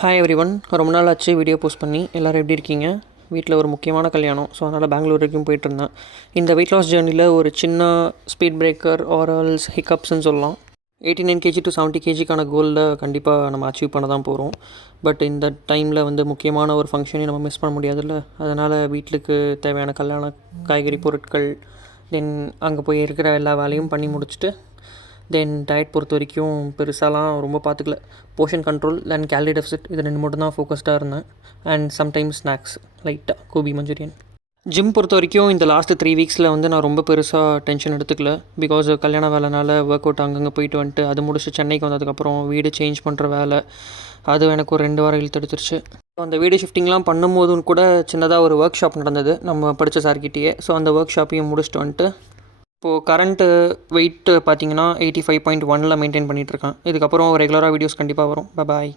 Hi every one. ரொம்ப நாள் ஆச்சு வீடியோ போஸ்ட் பண்ணி. எல்லோரும் எப்படி இருக்கீங்க? வீட்டில் ஒரு முக்கியமான கல்யாணம், ஸோ அதனால் பெங்களூர் வரைக்கும் போயிட்டுருந்தேன். இந்த வெயிட் லாஸ் ஜேர்னியில் ஒரு சின்ன ஸ்பீட் பிரேக்கர் ஆரல்ஸ் ஹிக்கப்ஸ்ன்னு சொல்லலாம். 89 kg to 70 kgக்கான கோலில் கண்டிப்பாக நம்ம அச்சீவ் பண்ண தான் போகிறோம். பட் இந்த டைமில் முக்கியமான ஒரு ஃபங்க்ஷனையும் நம்ம மிஸ் பண்ண முடியாதுல்ல. அதனால் வீட்டுக்கு தேவையான கல்யாண காய்கறி பொருட்கள், தென் அங்கே போய் இருக்கிற எல்லா வேலையும் பண்ணி முடிச்சுட்டு, தென் டயட் பொறுத்த வரைக்கும் பெருசாலாம் ரொம்ப பார்த்துக்கல. போர்ஷன் கண்ட்ரோல் தென் கேலரி டெஃபிசிட், இது 2 மட்டும் தான் ஃபோக்கஸ்டாக இருந்தேன். அண்ட் சம்டைம்ஸ் ஸ்நாக்ஸ் லைட்டாக கோபி மஞ்சூரியன். ஜிம் பொறுத்த வரைக்கும் இந்த லாஸ்ட் 3 வீக்ஸில் நான் ரொம்ப பெருசாக டென்ஷன் எடுத்துக்கல. பிகாஸ் கல்யாண வேலைனால ஒர்க் அவுட் அங்கங்கே போயிட்டு வந்துட்டு அது முடிச்சு சென்னைக்கு வந்ததுக்கப்புறம் வீடு சேஞ்ச் பண்ணுற வேலை, அது எனக்கு ஒரு 2 வாரம் இழுத்தெடுத்துருச்சு. அந்த வீடு ஷிஃப்டிங்லாம் பண்ணும்போதும் கூட சின்னதாக ஒரு ஒர்க் ஷாப் நடந்தது நம்ம படித்த சார்கிட்டேயே. ஸோ அந்த ஒர்க் ஷாப்பையும் முடிச்சுட்டு வந்துட்டு இப்போது கரண்ட்டு வெயிட்டு பார்த்தீங்கன்னா 85.1 மெயின்டைன் பண்ணிகிட்ருக்கேன். இதுக்கப்புறம் ரெகுலராக வீடியோஸ் கண்டிப்பாக வரும். பாய்.